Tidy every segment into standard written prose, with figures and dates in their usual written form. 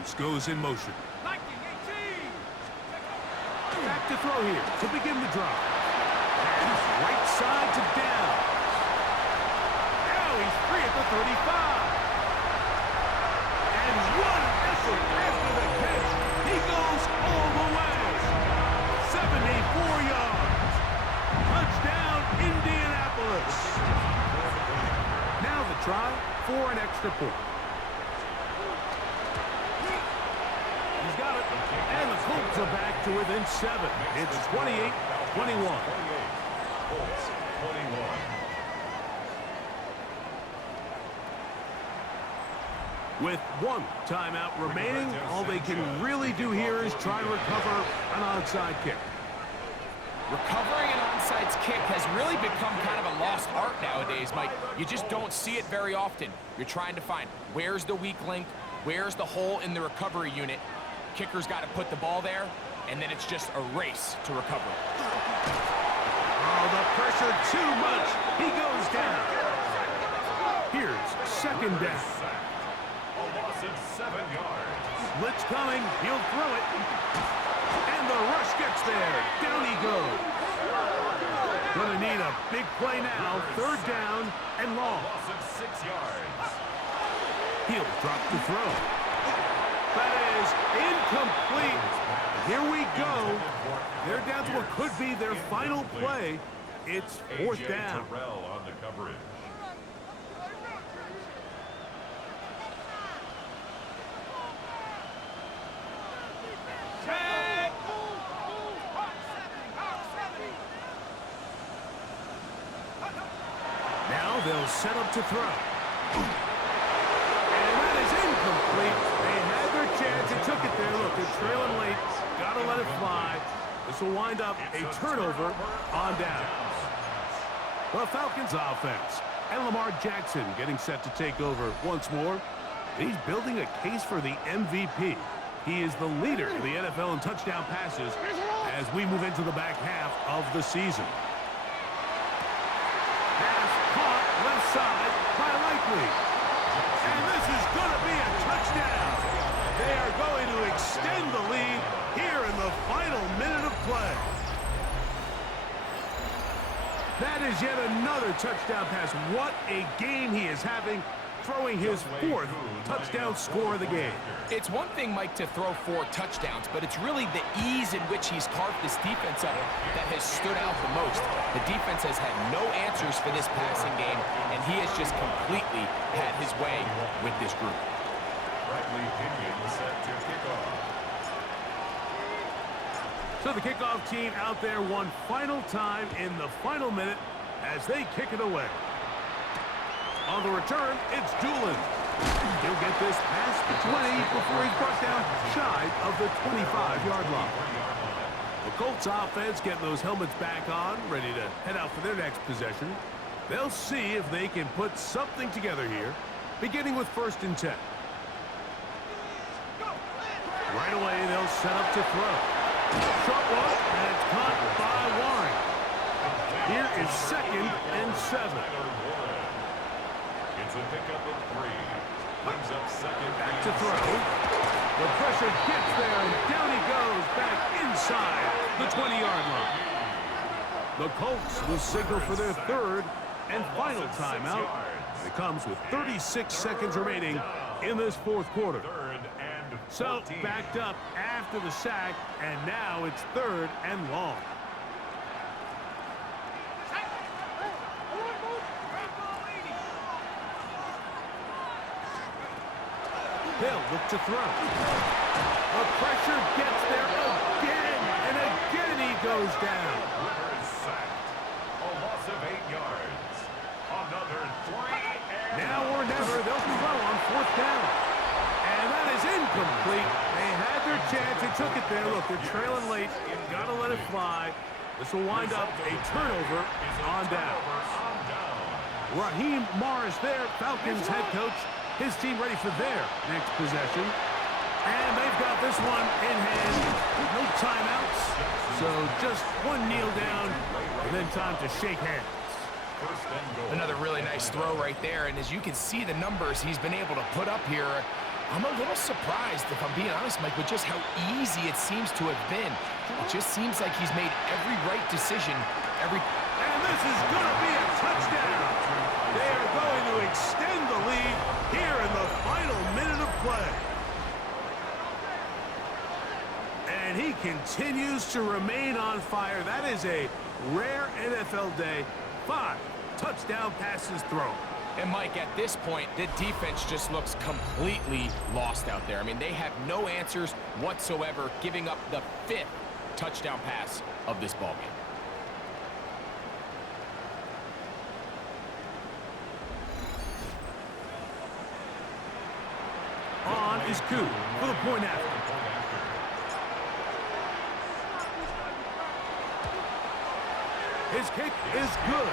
Falcons goes in motion. Back to throw here to begin the drive. And right side to down. Now he's free at the 35. And what an effort after the catch. He goes all the way. 74 yards. Touchdown, Indianapolis. Now the try for an extra point. He's got it. And the Colts are back to within 7. It's 28-21. With one timeout remaining, all they can really do here is try to recover an onside kick. Recovering an onside kick has really become kind of a lost art nowadays, Mike. You just don't see it very often. You're trying to find where's the weak link, where's the hole in the recovery unit. Kicker's got to put the ball there, and then it's just a race to recover. Oh, the pressure too much. He goes down. Here's second down. A loss of 7 yards. Blitz coming. He'll throw it. And the rush gets there. Down he goes. Gonna need a big play now. Third down and long. Loss of 6 yards. He'll drop the throw. That is incomplete. Here we go. They're down to what could be their final play. It's fourth down. On the coverage. Now they'll set up to throw. And that is incomplete. They had their chance. They took it there. Look, they're trailing late. Got to let it fly. This will wind up a turnover on downs. The Falcons offense. And Lamar Jackson getting set to take over once more. He's building a case for the MVP. He is the leader in the NFL in touchdown passes as we move into the back half of the season. Pass caught left side by Likely. And this is going to be a touchdown. They are going to extend the lead here in the final minute of play. That is yet another touchdown pass. What a game he is having, throwing his 4th touchdown score of the game. It's one thing, Mike, to throw 4 touchdowns, but it's really the ease in which he's carved this defense up that has stood out the most. The defense has had no answers for this passing game, and he has just completely had his way with this group. Bradley Pinion set to kick off. So the kickoff team out there one final time in the final minute as they kick it away. On the return, it's Doolin. He'll get this past the 20 before he's brought down shy of the 25-yard line. The Colts offense getting those helmets back on, ready to head out for their next possession. They'll see if they can put something together here, beginning with 1st and 10. Right away, they'll set up to throw. Short one, and it's caught by Warren. Here is 2nd and 7. It's a pickup of 3. Brings up 2nd. Back to throw. The pressure gets there, and down he goes back inside the 20-yard line. The Colts will signal for their 3rd and final timeout. It comes with 36 seconds remaining in this 4th quarter. So backed up after the sack, and now it's 3rd and long. They'll look to throw. The pressure gets there again, and again he goes down. River is sacked. A loss of 8 yards. Another 3 and now or never, they'll throw on 4th down. And that is incomplete. They had their chance. They took it there. Look, they're trailing late. Got to let it fly. This will wind up a turnover on down. Raheem Morris there, Falcons head coach. His team ready for their next possession. And they've got this one in hand. No timeouts. So just one kneel down and then time to shake hands. Another really nice throw right there. And as you can see the numbers he's been able to put up here, I'm a little surprised, if I'm being honest, Mike, with just how easy it seems to have been. It just seems like he's made every right decision. And this is going to be a touchdown. They are going to extend the lead here in the final minute of play. And he continues to remain on fire. That is a rare NFL day. 5 touchdown passes thrown. And, Mike, at this point, the defense just looks completely lost out there. I mean, they have no answers whatsoever, giving up the 5th touchdown pass of this ballgame. On is Koo for the point after. His kick is good.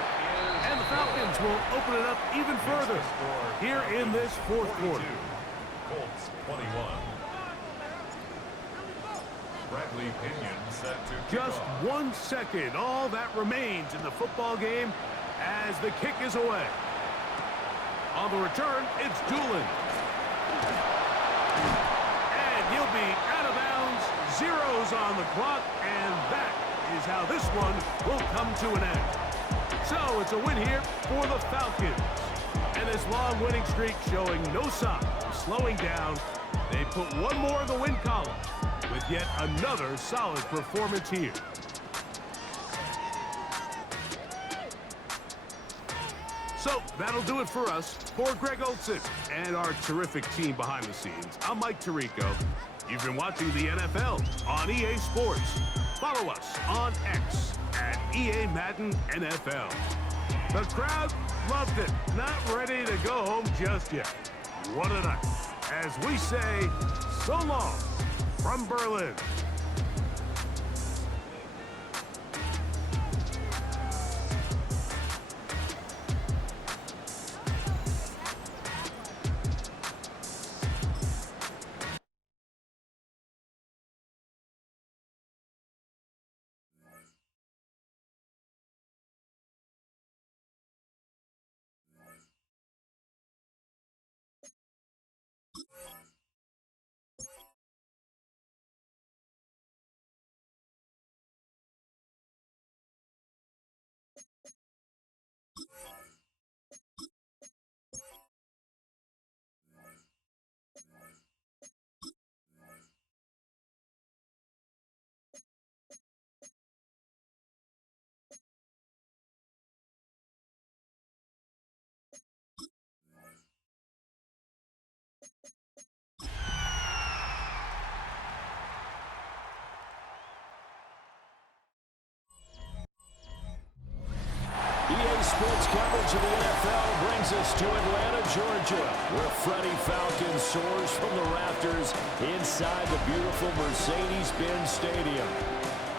And the Falcons will open it up even further here in this fourth quarter. Colts 21. Bradley Pinion set to Just 1 second. All that remains in the football game as the kick is away. On the return, it's Doolin. And he'll be out of bounds. Zeros on the clock. And that is how this one will come to an end. So it's a win here for the Falcons. And this long winning streak showing no sign of slowing down. They put one more in the win column with yet another solid performance here. So that'll do it for us. For Greg Olson and our terrific team behind the scenes, I'm Mike Tirico. You've been watching the NFL on EA Sports. Follow us on X at EA Madden NFL. The crowd loved it. Not ready to go home just yet. What a night. As we say, so long from Berlin. EA Sports coverage of the NFL brings us to Atlanta, Georgia, where Freddie Falcon soars from the rafters inside the beautiful Mercedes-Benz Stadium.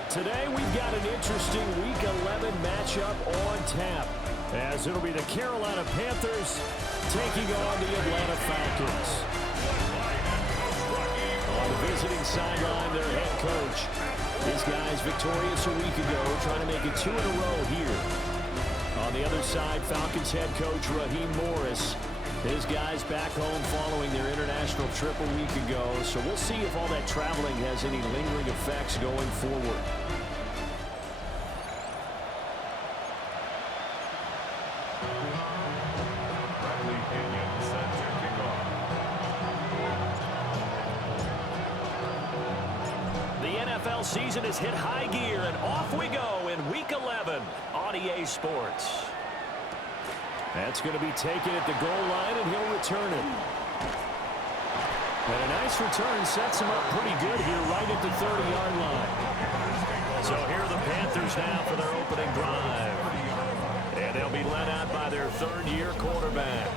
Today, we've got an interesting Week 11 matchup on tap, as it'll be the Carolina Panthers taking on the Atlanta Falcons. On the visiting sideline, their head coach. These guys victorious a week ago, trying to make it 2 in a row here. On the other side, Falcons head coach Raheem Morris. His guys back home following their international trip a week ago. So we'll see if all that traveling has any lingering effects going forward. Bradley Pinion set to kick off. The NFL season has hit high gear, and off we go in Week 11 on EA Sports. That's going to be taken at the goal line, and he'll return it. And a nice return sets him up pretty good here right at the 30-yard line. So here are the Panthers now for their opening drive. And they'll be led out by their third-year quarterback.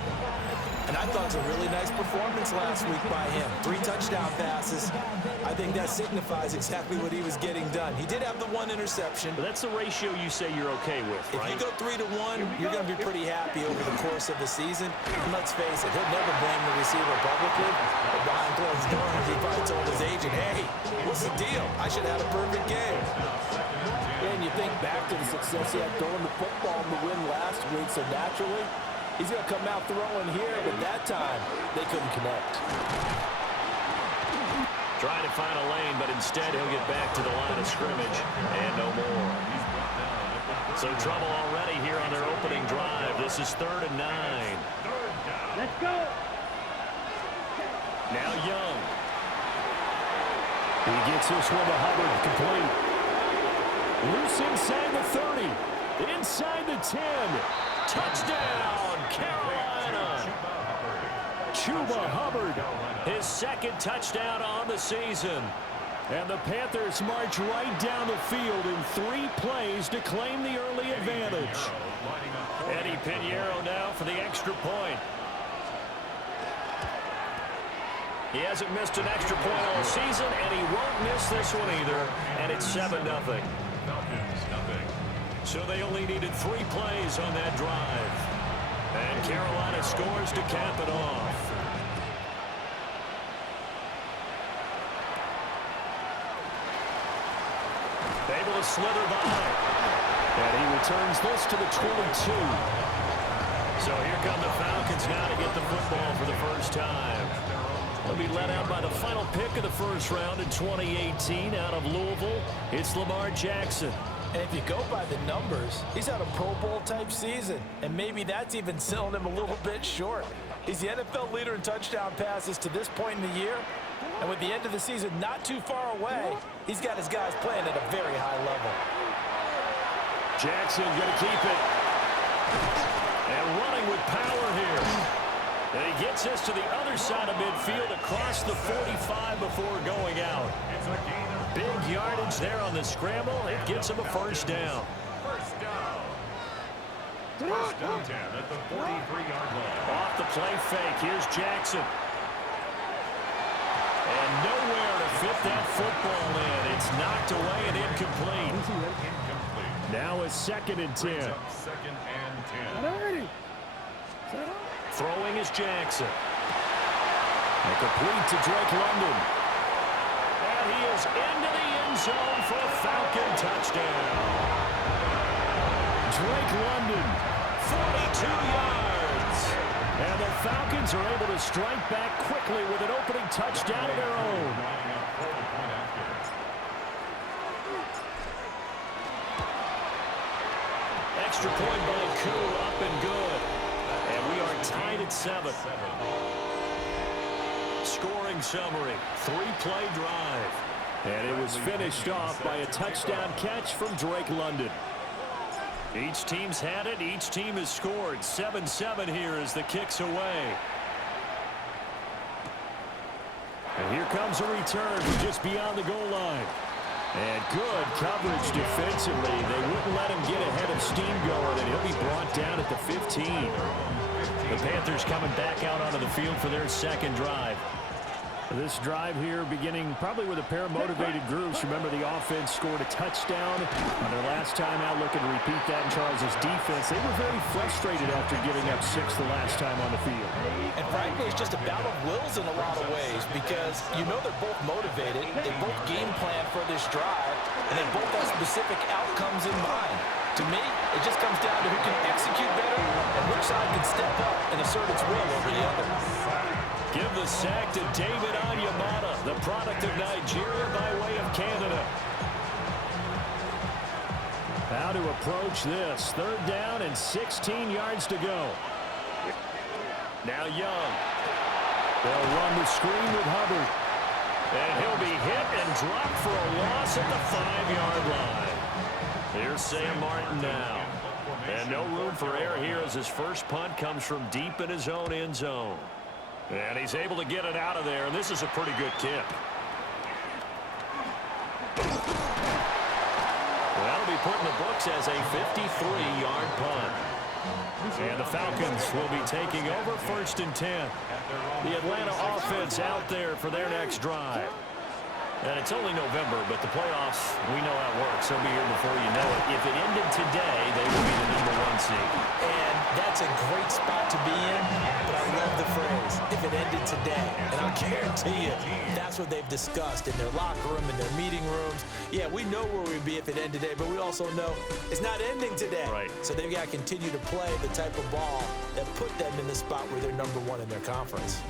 And I thought it was a really nice performance last week by him. 3 touchdown passes. I think that signifies exactly what he was getting done. He did have the 1 interception. But that's the ratio you say you're okay with, right? If you go 3-to-1, you're going to be pretty happy over the course of the season. And let's face it, he'll never blame the receiver publicly. But behind closed doors, he probably told his agent, hey, what's the deal? I should have had a perfect game. And you think back to the success he had throwing the football in the win last week, so naturally, he's going to come out throwing here, but that time, they couldn't connect. Trying to find a lane, but instead he'll get back to the line of scrimmage and no more. So trouble already here on their opening drive. This is 3rd and 9. Let's go. Now Young. He gets this one to Hubbard, complete. Loose inside the 30. Inside the 10. Touchdown, Carolina. Chuba Hubbard, his 2nd touchdown on the season. And the Panthers march right down the field in 3 plays to claim the early advantage. Eddie Pinheiro now for the extra point. He hasn't missed an extra point all season, and he won't miss this one either. And it's 7-0. So they only needed 3 plays on that drive. And Carolina scores to cap it off. Able to slither by. And he returns this to the 22. So here come the Falcons now to get the football for the first time. They'll be led out by the final pick of the first round in 2018 out of Louisville. It's Lamar Jackson. And if you go by the numbers, he's had a Pro Bowl-type season. And maybe that's even selling him a little bit short. He's the NFL leader in touchdown passes to this point in the year. And with the end of the season not too far away, he's got his guys playing at a very high level. Jackson going to keep it. And running with power here. And he gets this to the other side of midfield across the 45 before going out. Big yardage there on the scramble. It gets him a first down. First down. First down 10 at the 43-yard line. Off the play fake. Here's Jackson. And nowhere to fit that football in. It's knocked away and incomplete. Now it's 2nd and 10. 2nd and 10. Throwing is Jackson. And complete to Drake London. And he is into the end zone for a Falcon touchdown. Drake London, 42 yards. And the Falcons are able to strike back quickly with an opening touchdown of their own. Extra point by Koo, up and good. And we are tied at 7. Scoring summary, 3-play drive. And it was finished off by a touchdown catch from Drake London. Each team's had it. Each team has scored. 7-7 here as the kick's away. And here comes a return from just beyond the goal line. And good coverage defensively. They wouldn't let him get ahead of steam going, and he'll be brought down at the 15. The Panthers coming back out onto the field for their 2nd drive. This drive here beginning probably with a pair of motivated groups. Remember, the offense scored a touchdown on their last time out, looking to repeat that in Charles's defense. They were very frustrated after giving up 6 the last time on the field. And frankly, it's just a battle of wills in a lot of ways because you know they're both motivated. They both game plan for this drive, and they both have specific outcomes in mind. To me, it just comes down to who can execute better and which side can step up and assert its will over the other. Give the sack to David Onyemata, the product of Nigeria by way of Canada. How to approach this. 3rd down and 16 yards to go. Now Young. They'll run the screen with Hubbard. And he'll be hit and dropped for a loss at the 5-yard line. Here's Sam Martin now. And no room for error here as his first punt comes from deep in his own end zone. And he's able to get it out of there, and this is a pretty good kick. That'll be put in the books as a 53-yard punt. And the Falcons will be taking over 1st and 10. The Atlanta offense out there for their next drive. And it's only November, but the playoffs, we know how it works. They'll be here before you know it. If it ended today, they would be the #1 seed. And that's a great spot to be in, but I love the phrase, if it ended today. And I'll guarantee you, that's what they've discussed in their locker room, in their meeting rooms. Yeah, we know where we'd be if it ended today, but we also know it's not ending today. Right. So they've got to continue to play the type of ball that put them in the spot where they're #1 in their conference.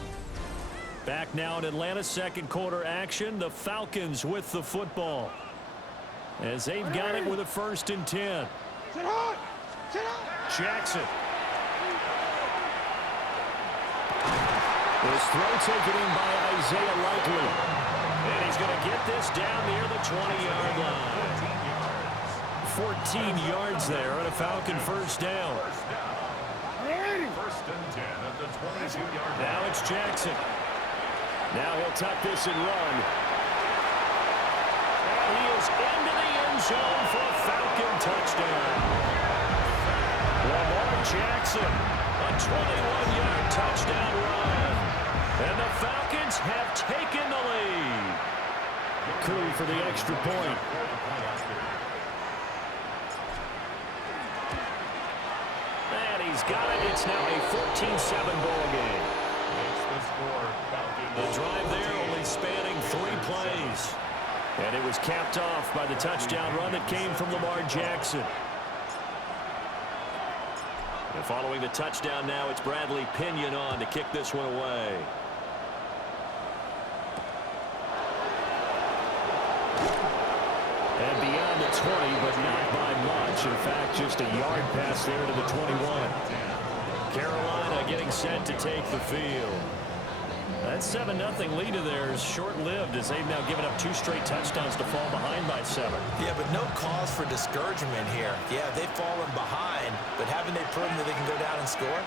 Back now in Atlanta, second quarter action. The Falcons with the football, as they've got it with a 1st and 10. Jackson. This throw taken in by Isaiah Likely. And he's going to get this down near the 20-yard line. 14 yards there on a Falcon 1st down. 1st and 10 at the 22-yard line. Now it's Jackson. Now he'll tuck this and run. And he is into the end zone for a Falcon touchdown. Lamar Jackson, a 21-yard touchdown run. And the Falcons have taken the lead. Coup for the extra point. And he's got it. It's now a 14-7 ball game. The drive there only spanning 3 plays. And it was capped off by the touchdown run that came from Lamar Jackson. And following the touchdown now, it's Bradley Pinion on to kick this one away. And beyond the 20, but not by much. In fact, just a yard pass there to the 21. Carolina getting set to take the field. That 7-0 lead of theirs short-lived, as they've now given up 2 straight touchdowns to fall behind by 7. Yeah, but no cause for discouragement here. Yeah, they've fallen behind, but haven't they proven that they can go down and score?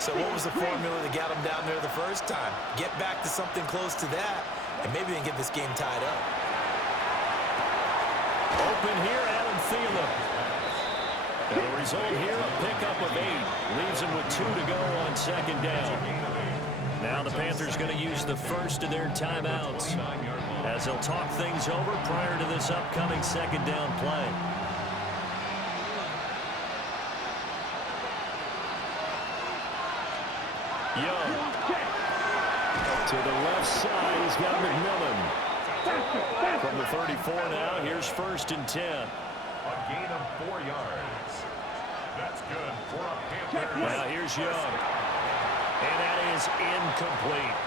So what was the formula that got them down there the first time? Get back to something close to that, and maybe they can get this game tied up. Open here, Adam Thielen. And the result here, a pickup of 8. Leaves him with 2 to go on 2nd down. Now the Panthers going to use the first of their timeouts, as they'll talk things over prior to this upcoming 2nd down play. Young. To the left side, he's got McMillan. From the 34 now, here's 1st and 10. A gain of 4 yards. That's good for a Panther. Now here's Young. And that is incomplete.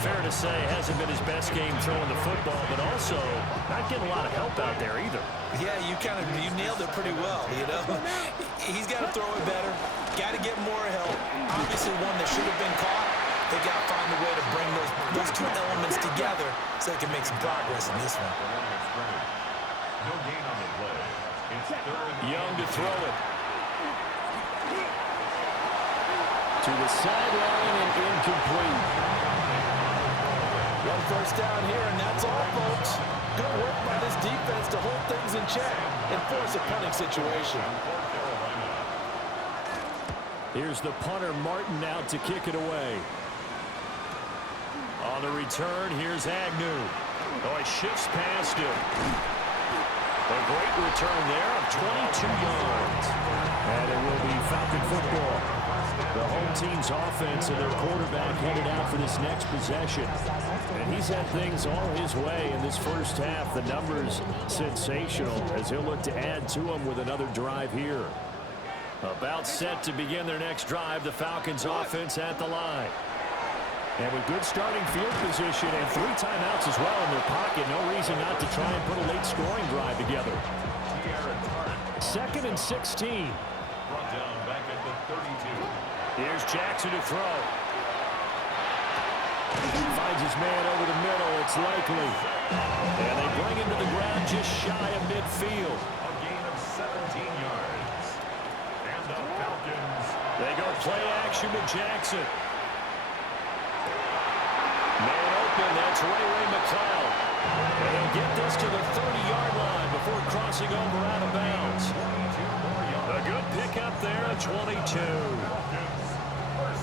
Fair to say, hasn't been his best game throwing the football, but also not getting a lot of help out there either. Yeah, you nailed it pretty well, you know. He's got to throw it better. Got to get more help. Obviously one that should have been caught. They got to find a way to bring those 2 elements together so they can make some progress in this one. No gain on the play. It's 3rd and Young to throw it. To the sideline and incomplete. 1 first down here, and that's all, folks. Good work by this defense to hold things in check and force a punting situation. Here's the punter, Martin, out to kick it away. On the return, here's Agnew. Oh, he shifts past him. A great return there of 22 yards. And it will be Falcon football. The home team's offense and their quarterback headed out for this next possession. And he's had things all his way in this first half. The numbers sensational as he'll look to add to them with another drive here. About set to begin their next drive, the Falcons offense at the line. And with good starting field position and 3 timeouts as well in their pocket, no reason not to try and put a late scoring drive together. 2nd and 16. brought down back at the 32. Here's Jackson to throw. Finds his man over the middle. It's Likely. And they bring him to the ground just shy of midfield. A gain of 17 yards. And the Falcons. They go play action with Jackson. Man open, that's Ray McLeod. And they'll get this to the 30-yard line before crossing over out of bounds. A good pickup there at 22.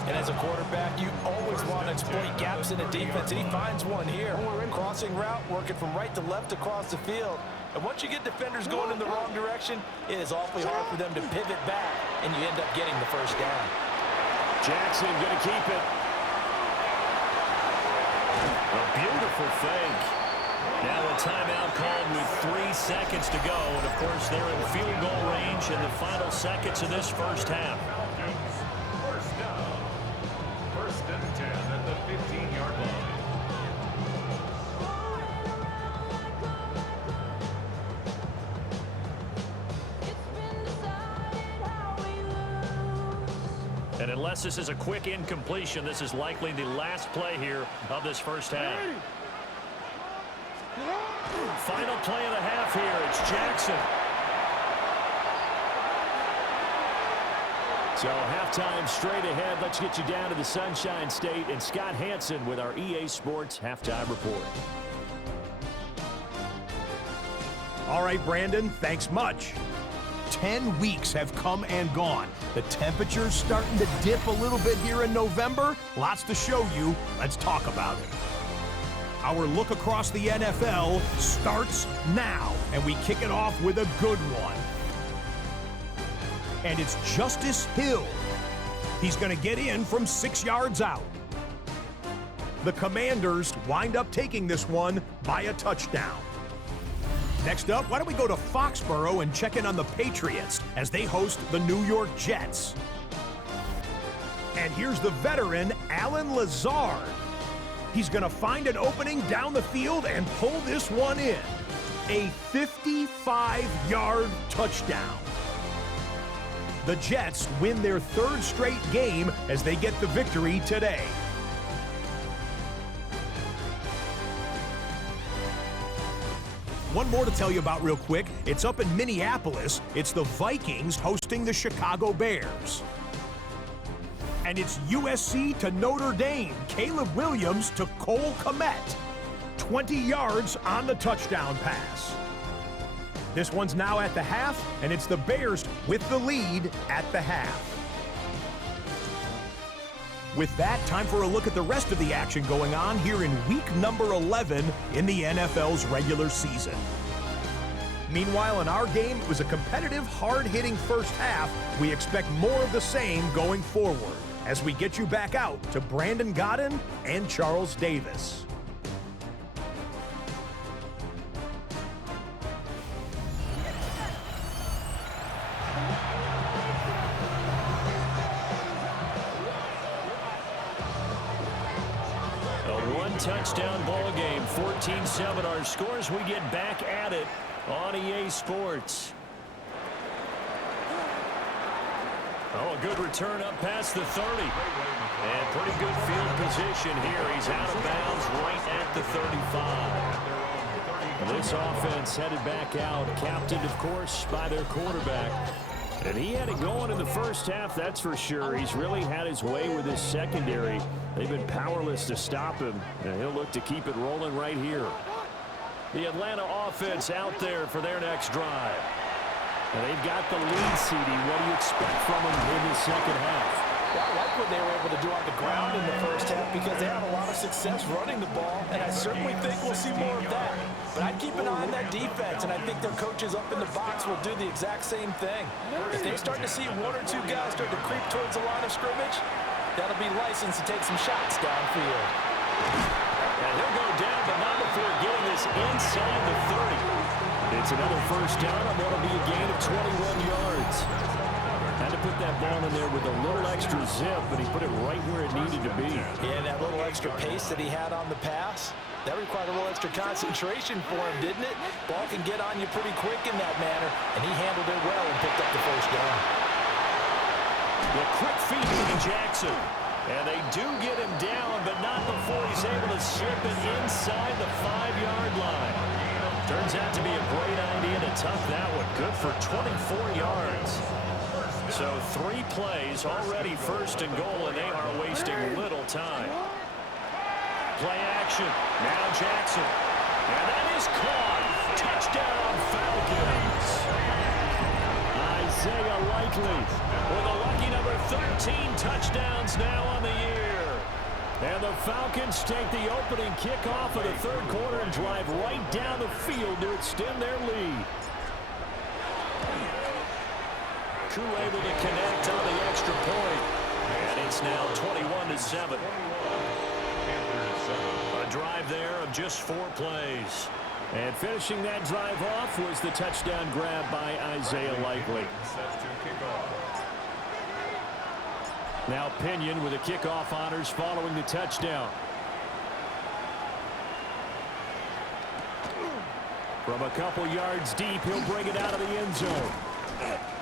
And as a quarterback, you always want to exploit gaps in a defense, and he finds one here. Crossing route, working from right to left across the field. And once you get defenders going in the wrong direction, it is awfully hard for them to pivot back, and you end up getting the first down. Jackson going to keep it. A beautiful fake. Now a timeout called with 3 seconds to go. And, of course, they're in field goal range in the final seconds of this first half. First down. 1st and 10 at the 15-yard And unless this is a quick incompletion, this is likely the last play here of this first half. Final play of the half here. It's Jackson. So halftime straight ahead. Let's get you down to the Sunshine State and Scott Hansen with our EA Sports halftime report. All right, Brandon, thanks much. 10 weeks have come and gone. The temperature's starting to dip a little bit here in November. Lots to show you. Let's talk about it. Our look across the NFL starts now, and we kick it off with a good one. And it's Justice Hill. He's going to get in from 6 yards out. The Commanders wind up taking this one by a touchdown. Next up, why don't we go to Foxborough and check in on the Patriots as they host the New York Jets. And here's the veteran, Alan Lazard. He's going to find an opening down the field and pull this one in. A 55-yard touchdown. The Jets win their 3rd straight game as they get the victory today. One more to tell you about real quick. It's up in Minneapolis. It's the Vikings hosting the Chicago Bears. And it's USC to Notre Dame. Caleb Williams to Cole Kmet. 20 yards on the touchdown pass. This one's now at the half, and it's the Bears with the lead at the half. With that, time for a look at the rest of the action going on here in week number 11 in the NFL's regular season. Meanwhile, in our game, it was a competitive, hard-hitting first half. We expect more of the same going forward as we get you back out to Brandon Godden and Charles Davis. Touchdown ball game, 14-7 our scores. We get back at it on EA Sports. Oh, a good return up past the 30. And pretty good field position here. He's out of bounds right at the 35. This offense headed back out, captained, of course, by their quarterback. And he had it going in the first half, that's for sure. He's really had his way with his secondary. They've been powerless to stop him, and he'll look to keep it rolling right here. The Atlanta offense out there for their next drive. And they've got the lead, CD. What do you expect from them in the second half? Well, I like what they were able to do on the ground in the first half because they had a lot of success running the ball, and I certainly think we'll see more of that. But I'd keep an eye on that defense, and I think their coaches up in the box will do the exact same thing. If they start to see 1 or 2 guys start to creep towards the line of scrimmage, that'll be licensed to take some shots downfield. And he'll go down, but not before getting this inside the 30. It's another first down on what will be a gain of 21 yards. Had to put that ball in there with a little extra zip, but he put it right where it needed to be. Yeah, that little extra pace that he had on the pass, that required a little extra concentration for him, didn't it? Ball can get on you pretty quick in that manner, and he handled it well and picked up the first down. The quick feed to Jackson. And they do get him down, but not before he's able to slip it inside the 5-yard line. Turns out to be a great idea to tuck that one. Good for 24 yards. So 3 plays already first and goal, and they are wasting little time. Play action. Now Jackson. And that is caught. Touchdown, Falcons. Isaiah Likely with a lucky number 13 touchdowns now on the year. And the Falcons take the opening kickoff of the 3rd quarter and drive right down the field to extend their lead. Crew able to connect on the extra point. And it's now 21-7. A drive there of just 4 plays. And finishing that drive off was the touchdown grab by Isaiah Likely. Now Pinion with the kickoff honors following the touchdown. From a couple yards deep, he'll bring it out of the end zone.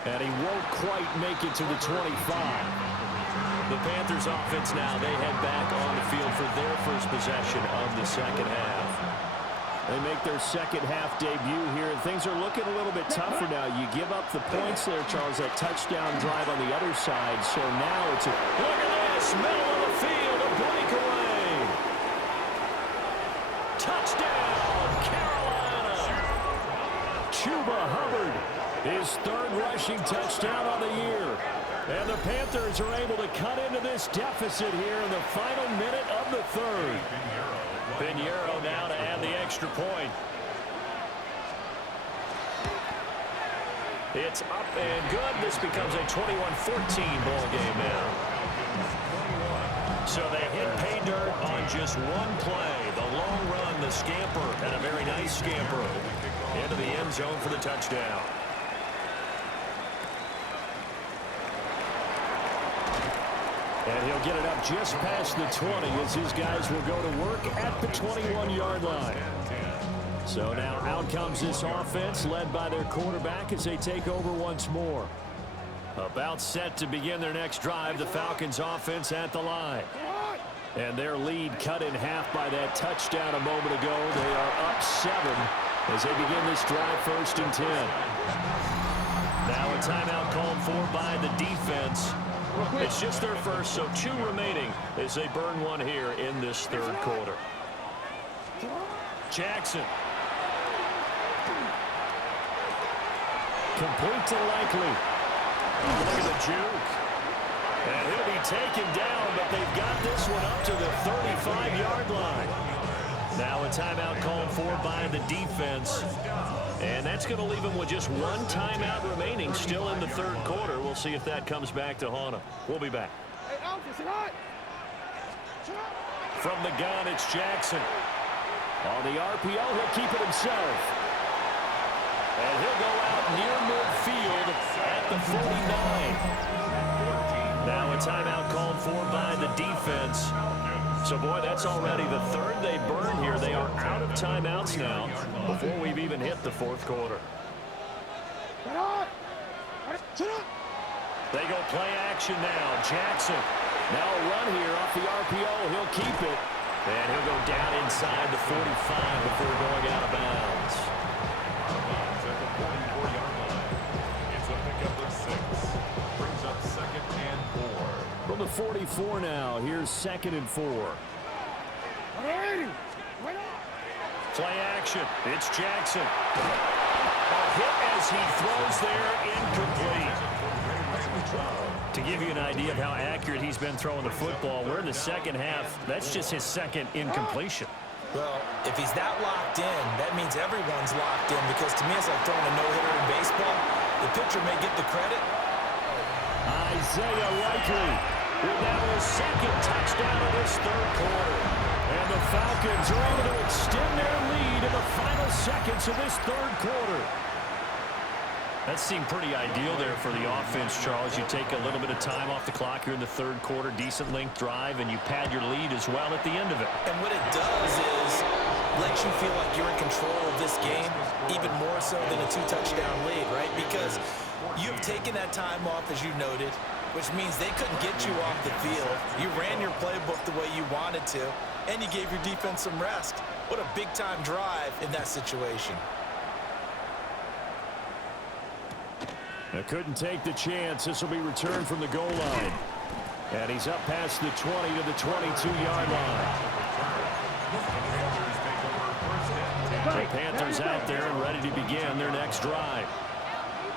And he won't quite make it to the 25. The Panthers offense now, they head back on the field for their first possession of the second half. They make their second half debut here, and things are looking a little bit tougher now. You give up the points there, Charles, that touchdown drive on the other side. So now it's a, look at this, middle of the field, a breakaway. Touchdown, Carolina. Chuba Hubbard, his third rushing touchdown on the year. And the Panthers are able to cut into this deficit here in the final minute of the third. Pinheiro now to add the extra point. It's up and good. This becomes a 21-14 ball game now. So they hit pay dirt on just one play. The long run, the scamper, and a very nice scamper into the end zone for the touchdown. And he'll get it up just past the 20 as his guys will go to work at the 21-yard line. So now out comes this offense led by their quarterback as they take over once more. About set to begin their next drive, the Falcons offense at the line. And their lead cut in half by that touchdown a moment ago. They are up 7 as they begin this drive 1st and 10. Now a timeout called for by the defense. It's just their first, so 2 remaining as they burn one here in this third quarter. Jackson. Complete to Likely. Look at the juke. And he'll be taken down, but they've got this one up to the 35-yard line. Now a timeout called for by the defense. And that's going to leave him with just one timeout remaining still in the third quarter. We'll see if that comes back to haunt him. We'll be back. From the gun, it's Jackson. On the RPO, he'll keep it himself. And he'll go out near midfield at the 49. Now a timeout called for by the defense. So, boy, that's already the third they burn here. They are out of timeouts now before we've even hit the fourth quarter. They go play action now. Jackson. Now a run here off the RPO. He'll keep it. And he'll go down inside the 45 before going out of bounds. At the 44-yard line. It's a pickup of 6. Brings up 2nd and 4. From the 44 now, here's 2nd and 4. Play action. It's Jackson. A hit as he throws there, incomplete. To give you an idea of how accurate he's been throwing the football, we're in the second half. That's just his second incompletion. Well, if he's that locked in, that means everyone's locked in, because to me it's like throwing a no-hitter in baseball. The pitcher may get the credit. Isaiah Likely with now his second touchdown of this third quarter. And the Falcons are able to extend their lead in the final seconds of this third quarter. That seemed pretty ideal there for the offense, Charles. You take a little bit of time off the clock here in the third quarter, decent length drive, and you pad your lead as well at the end of it. And what it does is lets you feel like you're in control of this game, even more so than a 2-touchdown lead, right? Because you've taken that time off, as you noted, which means they couldn't get you off the field. You ran your playbook the way you wanted to, and you gave your defense some rest. What a big-time drive in that situation. I couldn't take the chance. This will be returned from the goal line. And he's up past the 20 to the 22-yard line. The Panthers out there and ready to begin their next drive.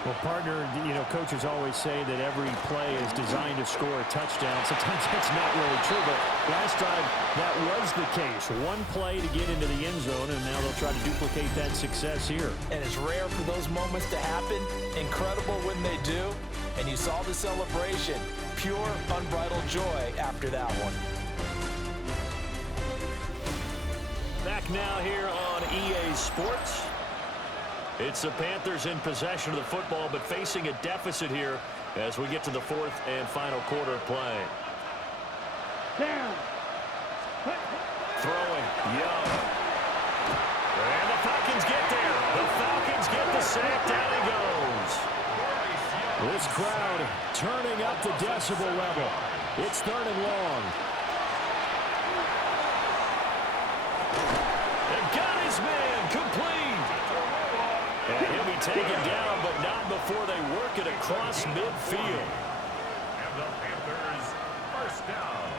Well, partner, you know, coaches always say that every play is designed to score a touchdown. Sometimes that's not really true, but last drive, that was the case. One play to get into the end zone, and now they'll try to duplicate that success here. And it's rare for those moments to happen. Incredible when they do. And you saw the celebration. Pure, unbridled joy after that one. Back now here on EA Sports. It's the Panthers in possession of the football, but facing a deficit here as we get to the fourth and final quarter of play. Down. Throwing, Young. And the Falcons get there. The Falcons get the sack. Down he goes. This crowd turning up the decibel level. It's 3rd and long. And got his man complete. And he'll be taken down, but not before they work it across midfield. And the Panthers, first down.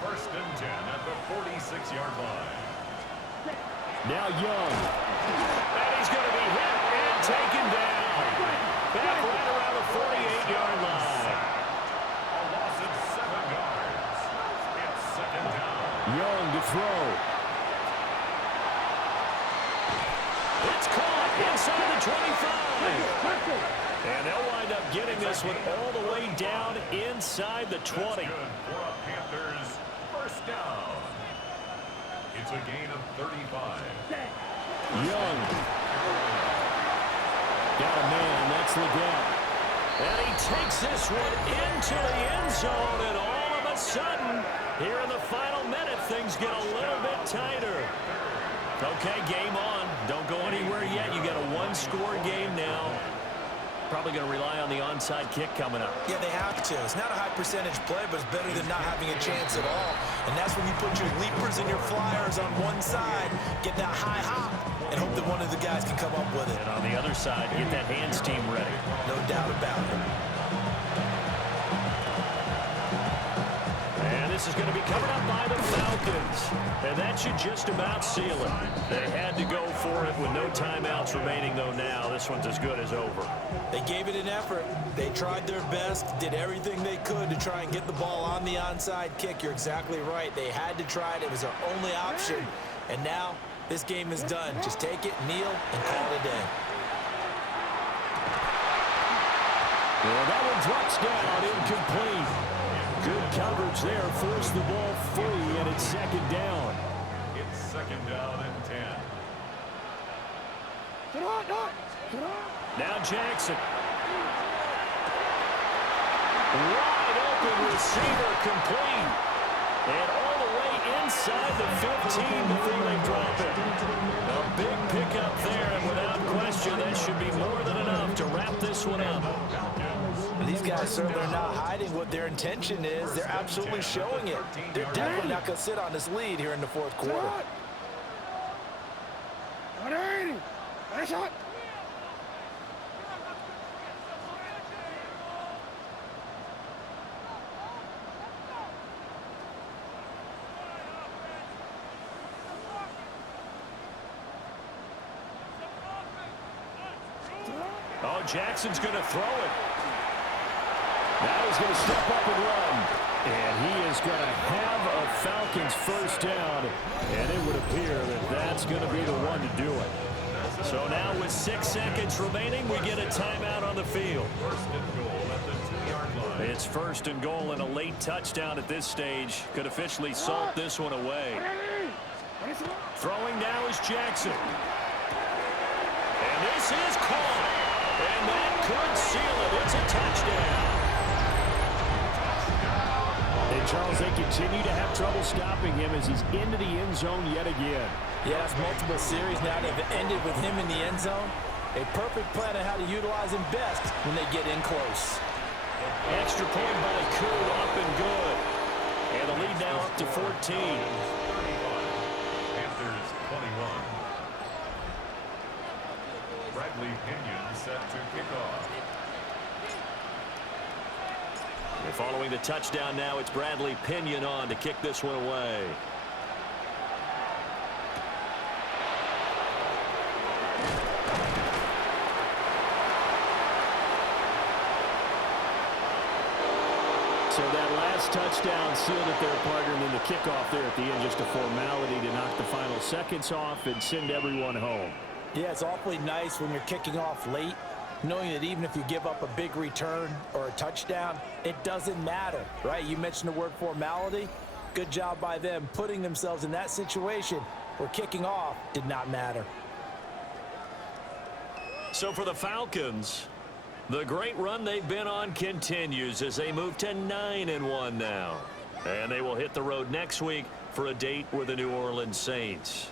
1st and 10 at the 46-yard line. Now Young. And he's going to be hit and taken down. Back right around the 48-yard line. A loss of 7 yards. It's 2nd down. Young to throw. It's caught inside the 25. And they'll wind up getting this one all the way down inside the 20. That's good for a Panthers first down. It's a gain of 35. Young. Got a man. That's Leggett. And he takes this one into the end zone. And all of a sudden, here in the final minute, things get a little bit tighter. Okay, game on. Don't go anywhere yet. You got a one-score game now. Probably going to rely on the onside kick coming up. Yeah, they have to. It's not a high percentage play, but it's better than not having a chance at all. And that's when you put your leapers and your flyers on one side, get that high hop, and hope that one of the guys can come up with it. And on the other side, get that hands team ready. No doubt about it. And this is going to be covered up by the Falcons. And that should just about seal it. They had to go for it with no timeouts remaining, though now. This one's as good as over. They gave it an effort. They tried their best, did everything they could to try and get the ball on the onside kick. You're exactly right. They had to try it. It was their only option. And now this game is done. Just take it, kneel, and call it a day. Well, that one drops down, incomplete. Good coverage there, forced the ball free, and it's 2nd down. It's 2nd down and 10. Now Jackson. Wide open receiver complete. And all the way inside the 15 before they drop it. A big pickup there, and without question, that should be more than enough to wrap this one up. These guys certainly are not hiding what their intention is. They're absolutely showing it. They're definitely not going to sit on this lead here in the 4th quarter. Oh, Jackson's going to throw it. Now he's going to step up and run. And he is going to have a Falcons first down. And it would appear that that's going to be the one to do it. So now with 6 seconds remaining, we get a timeout on the field. 1st and goal at the 2-yard line. It's 1st and goal, and a late touchdown at this stage could officially salt this one away. Throwing now is Jackson. And this is caught. And that could seal it. It's a touchdown. And Charles, they continue to have trouble stopping him as he's into the end zone yet again. Yeah, it's multiple series now that have ended with him in the end zone. A perfect plan on how to utilize him best when they get in close. Extra point by Koo, up and good. And the lead now up to 14. Panthers 21. Bradley Pinion set to kick off. And following the touchdown now, it's Bradley Pinion on to kick this one away. So that last touchdown sealed it there, partner, and then the kickoff there at the end, just a formality to knock the final seconds off and send everyone home. Yeah, it's awfully nice when you're kicking off late, knowing that even if you give up a big return or a touchdown, it doesn't matter, right? You mentioned the word formality. Good job by them putting themselves in that situation where kicking off did not matter. So for the Falcons, the great run they've been on continues as they move to 9-1 now. And they will hit the road next week for a date with the New Orleans Saints.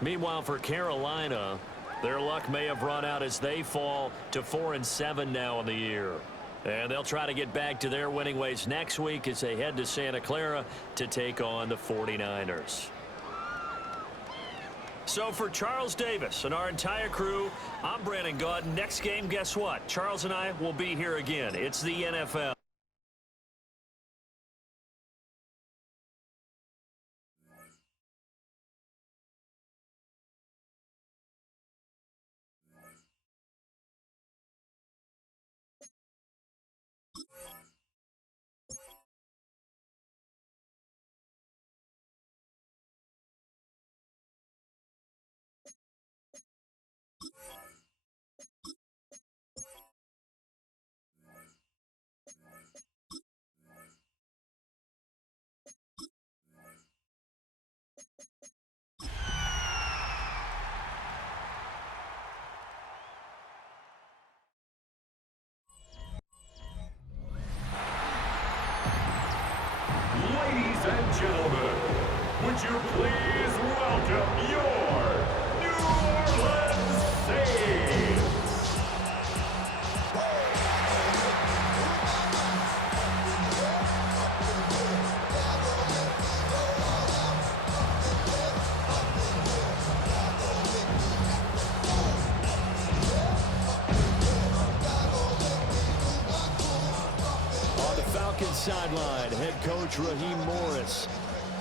Meanwhile, for Carolina, their luck may have run out as they fall to 4-7 now in the year. And they'll try to get back to their winning ways next week as they head to Santa Clara to take on the 49ers. So for Charles Davis and our entire crew, I'm Brandon Gaud. Next game, guess what? Charles and I will be here again. It's the NFL. Ladies and gentlemen, would you please welcome your New Orleans Saints? On the Falcons sideline, head coach Raheem Morris.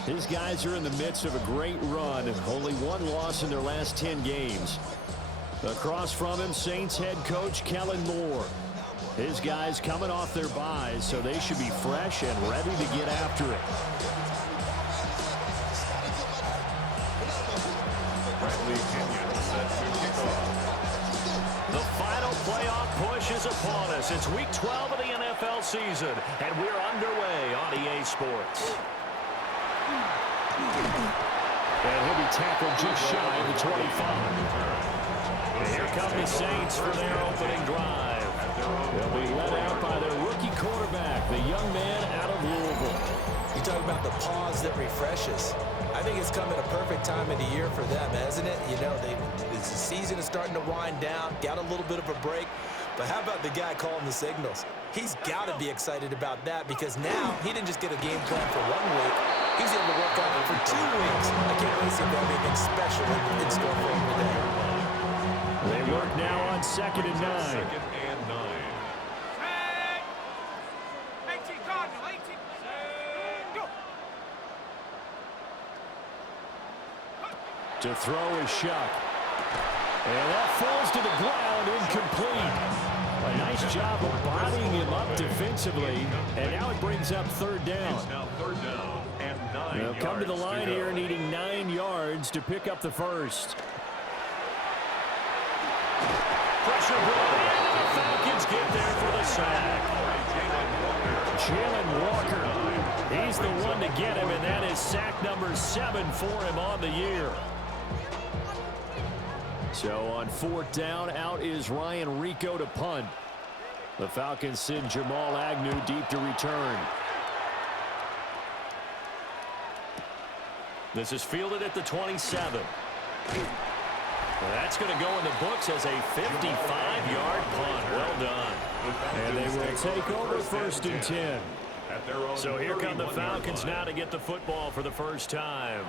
His guys are in the midst of a great run, only one loss in their last 10 games. Across from him, Saints head coach Kellen Moore. His guys coming off their byes, so they should be fresh and ready to get after it. Bradley Kenyon set to kick off. The final playoff push is upon us. It's week 12 of the NFL season, and we're underway on EA Sports. And he'll be tackled just shy of the 25. And here come the Saints for their opening drive. They'll be led out by their rookie quarterback, the young man out of Louisville. You talk about the pause that refreshes. I think it's come at a perfect time of the year for them, hasn't it? You know, the season is starting to wind down, got a little bit of a break. But how about the guy calling the signals? He's got to be excited about that because now he didn't just get a game plan for 1 week. He's able to work on it for 2 weeks. I can't wait to see if they have anything special in store for him today. They work now on 2nd and 9. 2nd and 9. To throw is Shuck. And that falls to the ground, incomplete. A nice job of bodying him up defensively. And now it brings up 3rd down. It's now 3rd down and 9 They'll come to the yards line go. here needing 9 yards to pick up the first. Pressure brought in, and the Falcons get there for the sack. Jalen Walker, he's the one to get him, and that is sack number 7 for him on the year. So on 4th down, out is Ryan Rico to punt. The Falcons send Jamal Agnew deep to return. This is fielded at the 27. That's going to go in the books as a 55-yard punt. Well done. And they will take over 1st and 10. So here come the Falcons now to get the football for the first time.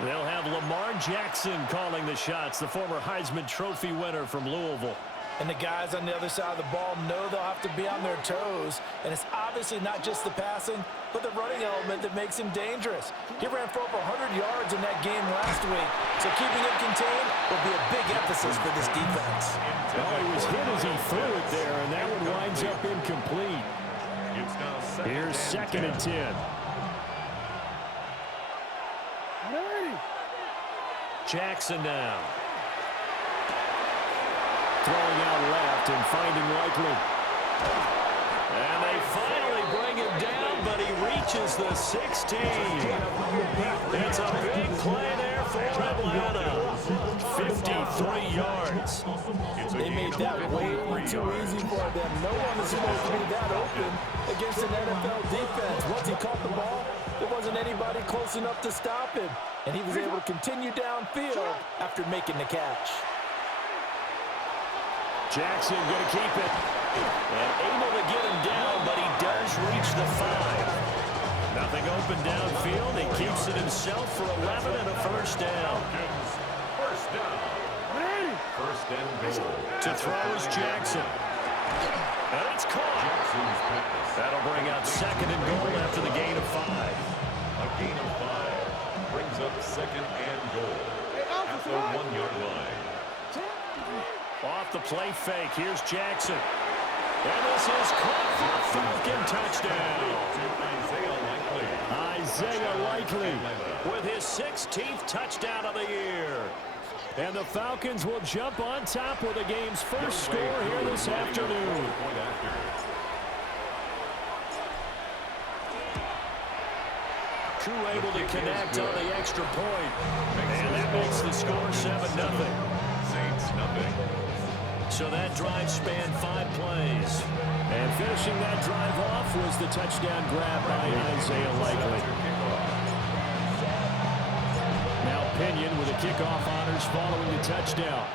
They'll have Lamar Jackson calling the shots, the former Heisman Trophy winner from Louisville. And the guys on the other side of the ball know they'll have to be on their toes. And it's obviously not just the passing, but the running element that makes him dangerous. He ran for over 100 yards in that game last week. So keeping him contained will be a big emphasis for this defense. Well, he was hit as he threw it there, and that one winds up incomplete. Here's 2nd and 10. Jackson now. Throwing out left and finding Likely. And they finally bring him down, but he reaches the 16. It's a big play there for Atlanta. 53 yards. They made that way too easy for them. No one is supposed to be that open against an NFL defense. Once he caught the ball, there wasn't anybody close enough to stop him. And he was able to continue downfield after making the catch. Jackson going to keep it. And able to get him down, but he does reach the 5. Nothing open downfield. He keeps it himself for 11 and a first down. First down. First and goal. To throw is Jackson. And it's caught. Jackson's pass. That'll bring out second and goal after the gain of 5. A gain of 5 brings up second and goal at the 1-yard line. Off the play fake, here's Jackson. And this is caught for a Falcon touchdown. Isaiah Likely with his 16th touchdown of the year. And the Falcons will jump on top with the game's first score here this afternoon. Crew able to connect on the extra point. And that makes the score 7-0. Saints nothing. So that drive spanned 5 plays. And finishing that drive off was the touchdown grab by Isaiah Likely. Now Pinion with the kickoff honors following the touchdown.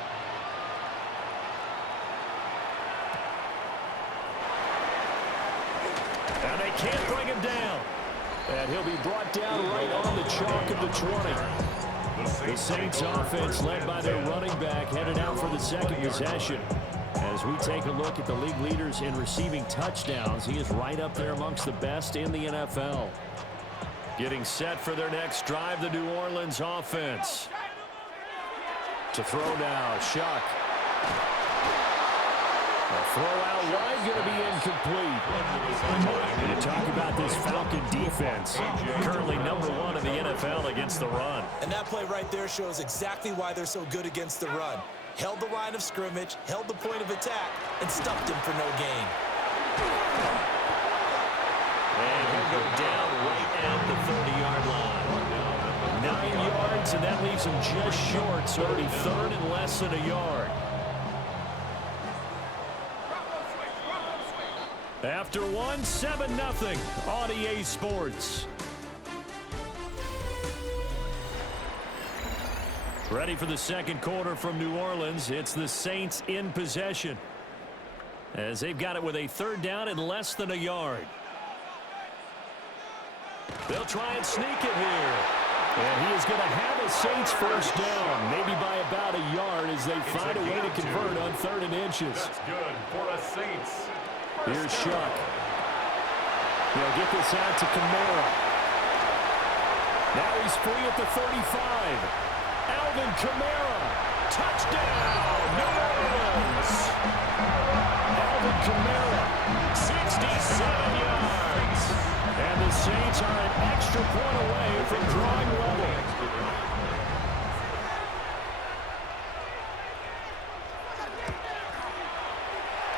And they can't bring him down. And he'll be brought down right on the chalk of the 20. The Saints offense led by their running back headed out for the second possession. As we take a look at the league leaders in receiving touchdowns, he is right up there amongst the best in the NFL. Getting set for their next drive, the New Orleans offense. To throw now, Shuck. A throw out wide, going to be incomplete. And you talk about this Falcon defense, currently #1 in the NFL against the run. And that play right there shows exactly why they're so good against the run. Held the line of scrimmage, held the point of attack, and stuffed him for no gain. And he'll go down right at the 30-yard line. 9 yards, and that leaves him just short, so it'll be third and less than a yard. After one, 7-0 on EA Sports. Ready for the second quarter from New Orleans. It's the Saints in possession, as they've got it with a third down and less than a yard. They'll try and sneak it here. And he is going to have a Saints first down, maybe by about a yard as they find a way to convert on 3rd and inches. That's good for the Saints. Here's Shuck. They'll get this out to Kamara. Now he's free at the 35. Alvin Kamara. Touchdown, New Orleans. Alvin Kamara, 67 yards. And the Saints are an extra point away from drawing level.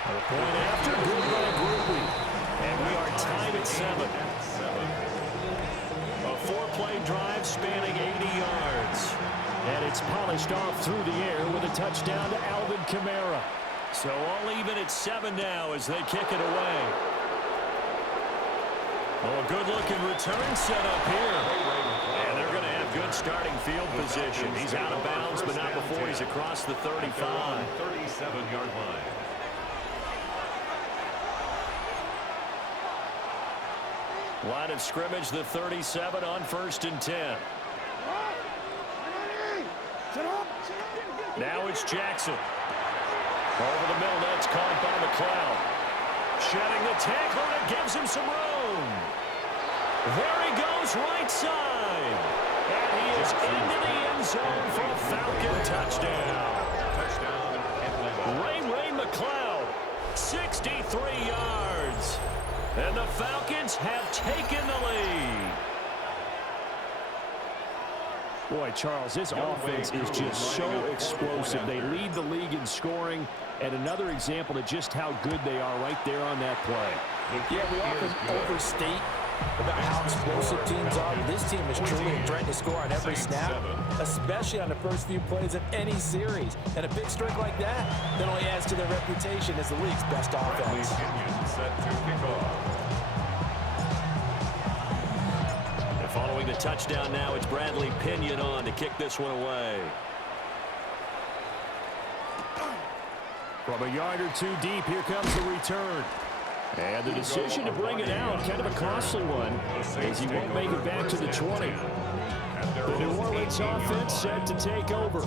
A point after, good by Groupie. And we are tied at 7. A 4-play drive spanning 80 yards. And it's polished off through the air with a touchdown to Alvin Kamara. So all even at 7 now as they kick it away. Well, a good-looking return set up here. And they're going to have good starting field position. He's out of bounds, but not before he's across the 35. 37-yard line. Line of scrimmage, the 37 on 1st and 10. Now it's Jackson. Over the middle, that's caught by McLeod. Shedding the tackle, and it gives him some room. There he goes, right side. And he is into the end zone for a Falcon touchdown. Ray McLeod, 63 yards. And the Falcons have taken the lead. Boy, Charles, this offense is just so explosive. They lead the league in scoring, and another example of just how good they are right there on that play. Yeah, we often overstate about how explosive teams are. This team is truly a threat to score on every snap, especially on the first few plays of any series. And a big streak like that only adds to their reputation as the league's best offense. Set to kick off. Following the touchdown now, it's Bradley Pinion on to kick this one away. From a yard or two deep, here comes the return. And the decision to bring it out, kind of a costly one, as he won't make it back to the 20. The New Orleans offense set to take over.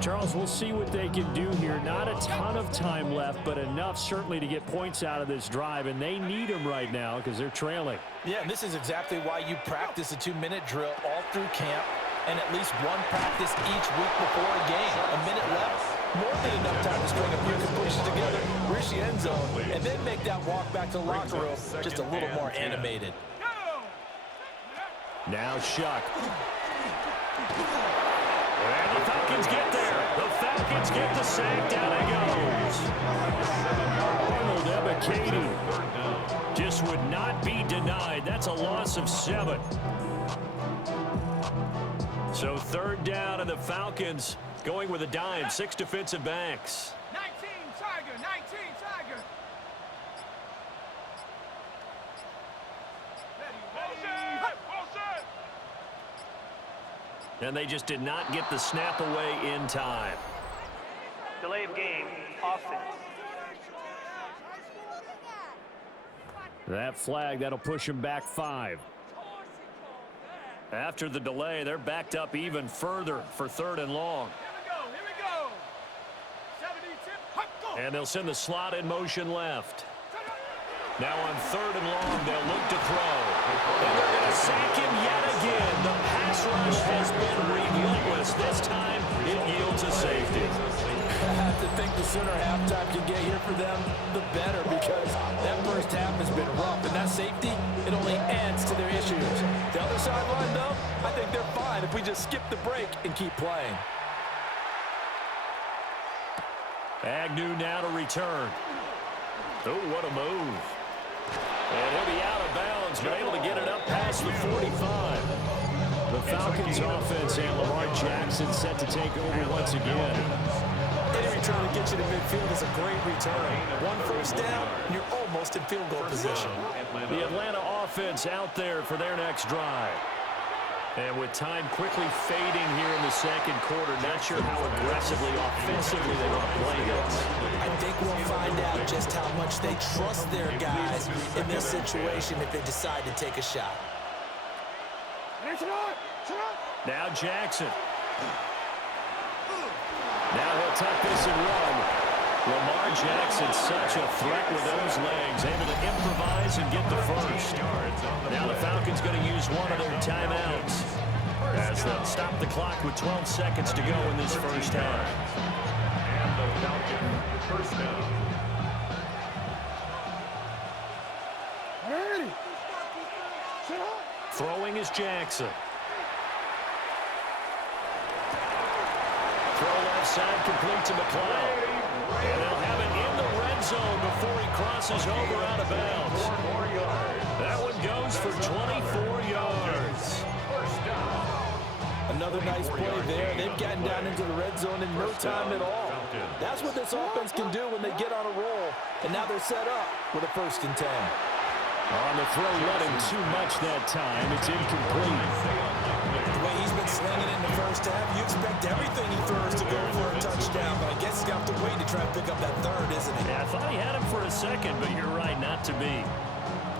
Charles, we'll see what they can do here. Not a ton of time left, but enough certainly to get points out of this drive, and they need them right now because they're trailing. Yeah, and this is exactly why you practice a 2-minute drill all through camp and at least one practice each week before a game. A minute left, more than enough time to string a few completions together, reach the end zone, and then make that walk back to the locker room just a little more animated. Now Shuck. And the Falcons get there. The Falcons get the sack. Down it goes. Arnold Ebiketie just would not be denied. That's a loss of 7. So 3rd down, and the Falcons going with a dime. 6 defensive backs. 19 Tiger, 19 Tiger. And they just did not get the snap away in time. Delay of game, offense. That flag, that'll push them back 5. After the delay, they're backed up even further for 3rd and long. Here we go. 72. And they'll send the slot in motion left. Now on 3rd and long, they'll look to throw. And they're going to sack him yet again. The pass rush has been relentless. This time, it yields a safety. I have to think the sooner halftime can get here for them, the better, because that first half has been rough. And that safety, it only adds to their issues. The other sideline, though, I think they're fine if we just skip the break and keep playing. Agnew now to return. Oh, what a move. And he'll be out of bounds, but able to get it up past the 45. The Falcons offense and Lamar Jackson set to take over once again. Any return to get you to midfield is a great return. 1 first down, you're almost in field goal position. The Atlanta offense out there for their next drive. And with time quickly fading here in the 2nd quarter, not sure how aggressively, offensively they want to play this. I think we'll find out just how much they trust their guys in this situation if they decide to take a shot. Now Jackson. Now he'll tuck this and run. Lamar Jackson, such a threat with those legs, able to improvise and get the first. Now the Falcons going to use one of their timeouts as they'll stop the clock with 12 seconds to go in this first half. And the Falcons first down. Throwing is Jackson. Throw left side complete to McLeod. And they'll have it in the red zone before he crosses over out of bounds. That one goes for 24 yards. Another nice play there. They've gotten down into the red zone in no time at all. That's what this offense can do when they get on a roll. And now they're set up with a 1st and 10. On the throw, running too much that time. It's incomplete. The way he's been slinging in the first half, you expect everything he throws to go for a touchdown, but I guess he's got to wait to try and pick up that 3rd, isn't he? Yeah, I thought he had him for a second, but you're right, not to be.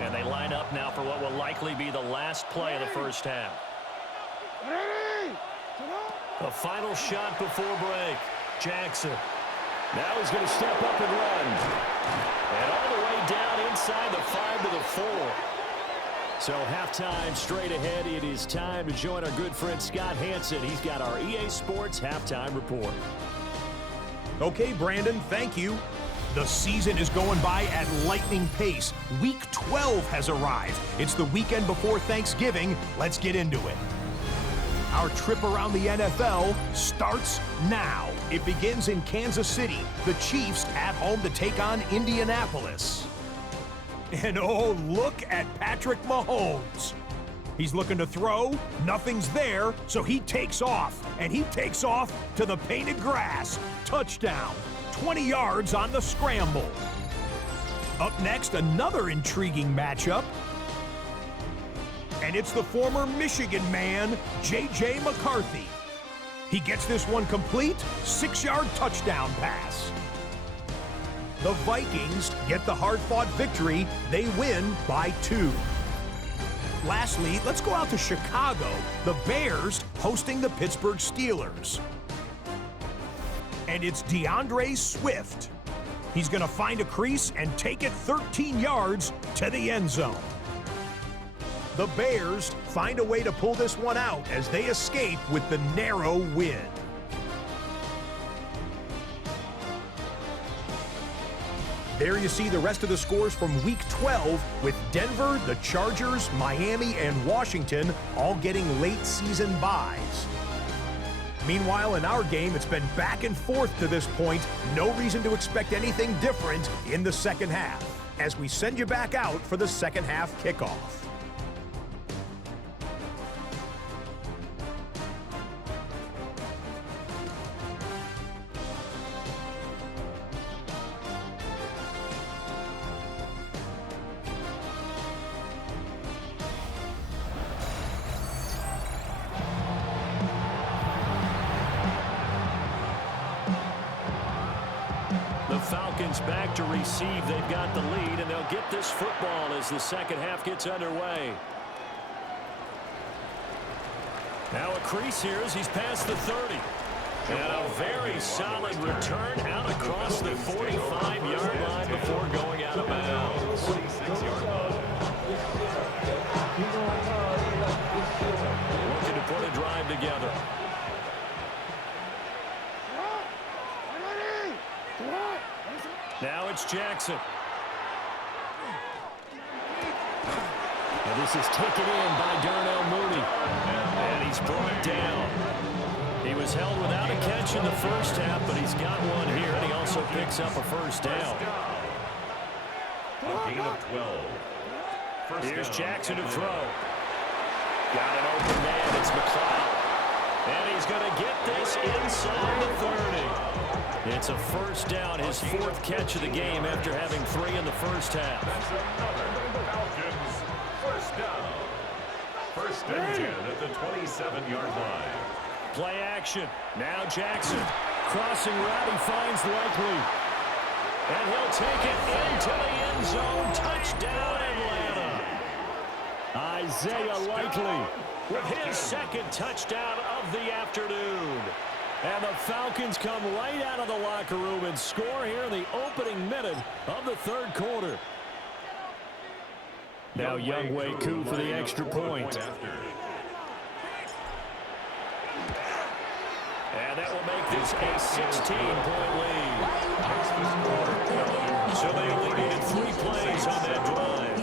And they line up now for what will likely be the last play of the first half. The final shot before break. Jackson. Now he's going to step up and run. And all the way down inside the 5 to the 4. So halftime straight ahead. It is time to join our good friend Scott Hansen. He's got our EA Sports halftime report. Okay, Brandon, thank you. The season is going by at lightning pace. Week 12 has arrived. It's the weekend before Thanksgiving. Let's get into it. Our trip around the NFL starts now. It begins in Kansas City. The Chiefs at home to take on Indianapolis. And oh, look at Patrick Mahomes. He's looking to throw. Nothing's there, so he takes off. And he takes off to the painted grass. Touchdown. 20 yards on the scramble. Up next, another intriguing matchup. And it's the former Michigan man, J.J. McCarthy. He gets this one complete, 6-yard touchdown pass. The Vikings get the hard-fought victory. They win by 2. Lastly, let's go out to Chicago. The Bears hosting the Pittsburgh Steelers. And it's DeAndre Swift. He's going to find a crease and take it 13 yards to the end zone. The Bears find a way to pull this one out as they escape with the narrow win. There you see the rest of the scores from Week 12 with Denver, the Chargers, Miami, and Washington all getting late season byes. Meanwhile, in our game, it's been back and forth to this point. No reason to expect anything different in the second half as we send you back out for the second half kickoff. The Falcons back to receive. They've got the lead, and they'll get this football as the second half gets underway. Now a crease here as he's past the 30. And a very solid return out across the 45-yard line before going out of bounds. 46-yard line. Looking to put a drive together. Now it's Jackson. And this is taken in by Darnell Mooney. And he's brought down. He was held without a catch in the first half, but he's got one here, and he also picks up a first down. A gain of 12. Here's Jackson to throw. Got an open man. It's McLeod. And he's going to get this inside the 30. It's a first down, his 4th catch of the game after having 3 in the first half. That's another Falcons first down. First and 10 at the 27-yard line. Play action. Now Jackson. Crossing route, he finds Likely. And he'll take it into the end zone. Touchdown, Atlanta. Isaiah Likely with his 2nd touchdown of the afternoon. And the Falcons come right out of the locker room and score here in the opening minute of the 3rd quarter. Now Younghoe Koo for the extra point. And that will make this a 16-point lead. So they only needed 3 plays on that drive.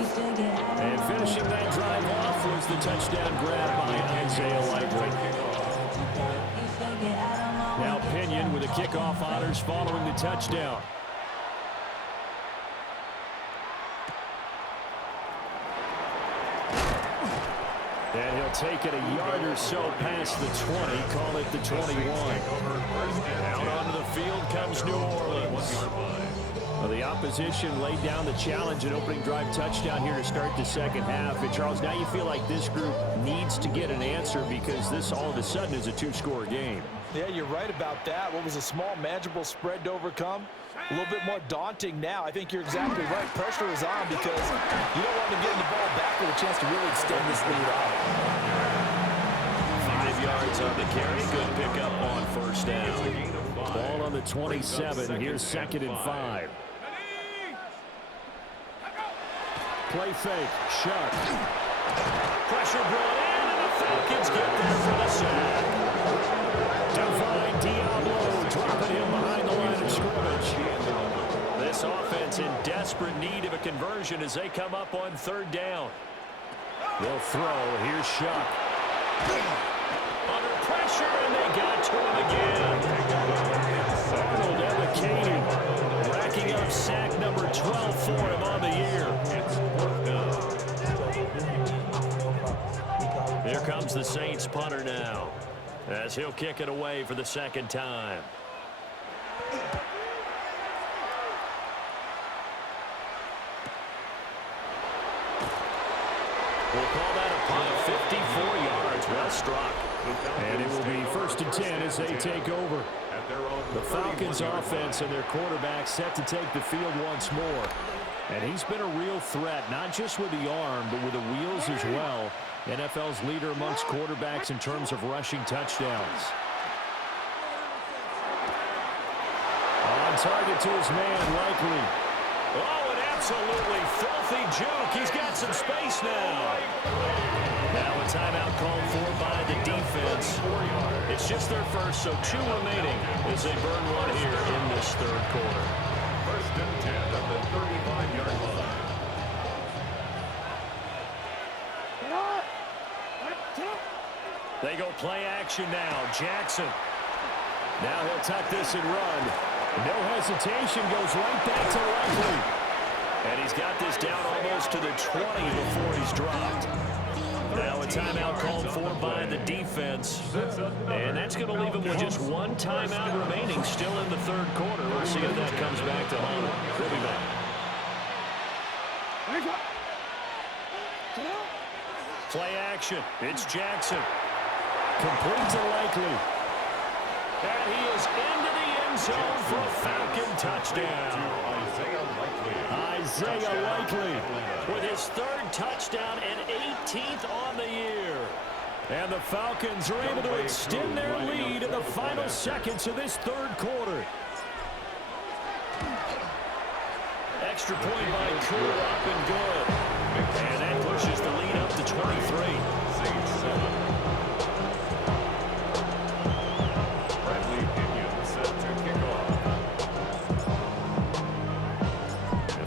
And finishing that drive off was the touchdown grab by Isaiah Likely. Now Pinion with the kickoff honors following the touchdown. And he'll take it a yard or so past the 20, call it the 21. Out onto the field comes New Orleans. Well, the opposition laid down the challenge and opening drive touchdown here to start the second half. And Charles, now you feel like this group needs to get an answer because this all of a sudden is a 2-score game. Yeah, you're right about that. What was a small, manageable spread to overcome? A little bit more daunting now. I think you're exactly right. Pressure is on because you don't want to get the ball back with a chance to really extend this lead out. 5 yards on the carry. Good pickup on first down. Ball on the 27. Here's 2nd and 5. Play fake. Sharp. Pressure brought in, and the Falcons get there for the sack. Divine Diablo dropping him behind the line of scrimmage. This offense in desperate need of a conversion as they come up on 3rd down. They'll throw. Here's Shuck. Under pressure, and they got to him again. Arnold Ellicott racking up sack number 12 for him on the year. Here comes the Saints punter now, as he'll kick it away for the 2nd time. We'll call that a punt of 54 yards. well struck. And it will be 1st and 10 as they take over. The Falcons offense and their quarterback set to take the field once more. And he's been a real threat, not just with the arm, but with the wheels as well. NFL's leader amongst quarterbacks in terms of rushing touchdowns. On target to his man, Likely. Oh, an absolutely filthy juke. He's got some space now. Now a timeout called for by the defense. It's just their first, so 2 remaining as they burn one here in this 3rd quarter. 1st and 10 at the 35-yard line. They go play action now. Jackson. Now he'll tuck this and run. No hesitation, goes right back to Likely. And he's got this down almost to the 20 before he's dropped. Now a timeout called for by the defense. And that's going to leave him with just 1 timeout remaining still in the 3rd quarter. We'll see if that comes back to haunt him. We'll be back. Play action. It's Jackson. Complete to Likely. And he is into the end zone for a Falcon touchdown. Isaiah Likely with his 3rd touchdown and 18th on the year. And the Falcons are able to extend their lead in the final seconds of this 3rd quarter. Extra point by Cool, up and good. And that pushes the lead up to 23.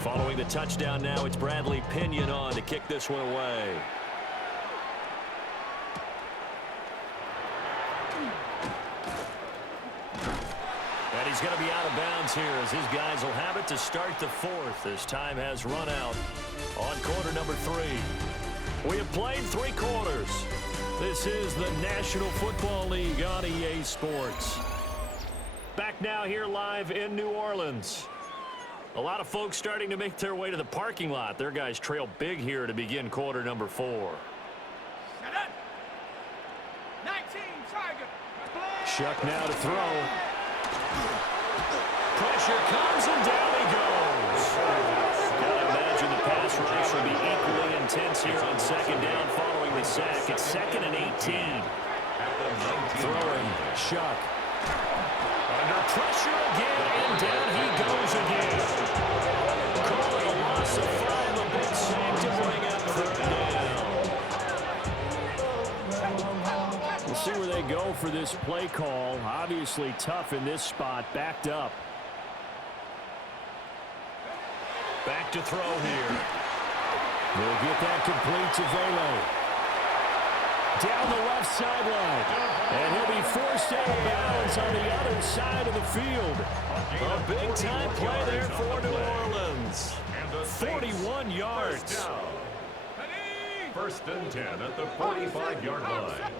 Following the touchdown now, it's Bradley Pinion on to kick this one away. And he's going to be out of bounds here as his guys will have it to start the 4th as time has run out on quarter number 3. We have played 3 quarters. This is the National Football League on EA Sports. Back now here live in New Orleans. A lot of folks starting to make their way to the parking lot. Their guys trail big here to begin quarter number 4. Shuck now to throw. Pressure comes and down he goes. Gotta imagine the pass rush will be equally intense here on 2nd down following the sack. It's 2nd and 18. Throwing, Shuck. Under pressure again, and down he goes again. Calling a loss of 5, a big sack to bring up 3rd down. We'll see where they go for this play call. Obviously tough in this spot, backed up. Back to throw here. They'll get that complete to Velo. Down the left sideline. And he'll be forced out of bounds on the other side of the field. A big-time play there for New Orleans. 41 yards. 1st and 10 at the 45-yard line.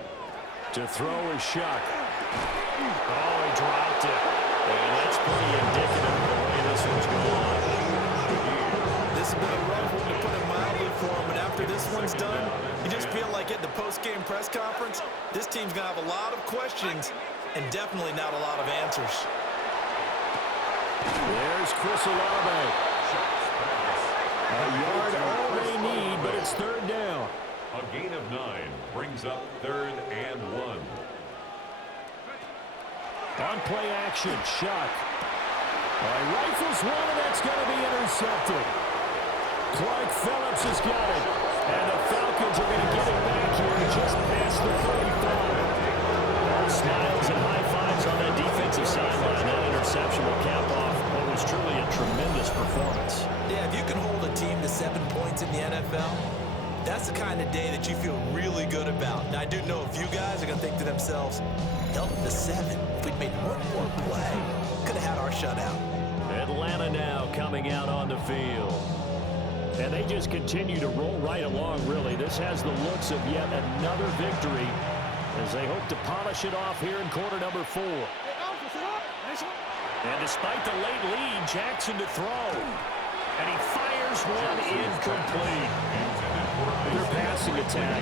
To throw is Shuck. Oh, he dropped it. And that's pretty indicative of the way this one's going. This has been a rough one, to put it mildly, for him. And after this one's done, you just feel like at the post-game press conference, this team's going to have a lot of questions and definitely not a lot of answers. There's Chris Olave. A yard all they need, but it's 3rd down. A gain of 9 brings up 3rd and 1. On play action, Shuck. Rifles one, and that's going to be intercepted. Clark Phillips has got it. And the Falcons are going to get it back here just past the 35. Smiles and high fives on that defensive sideline. That interception will cap off what was truly a tremendous performance. Yeah, if you can hold a team to 7 points in the NFL, that's the kind of day that you feel really good about. Now, I do know a few guys are going to think to themselves, held them to 7. If we'd made one more play, could have had our shutout. Atlanta now coming out on the field. And they just continue to roll right along, really. This has the looks of yet another victory as they hope to polish it off here in quarter number 4. And despite the late lead, Jackson to throw. And he fires one incomplete. Their passing attack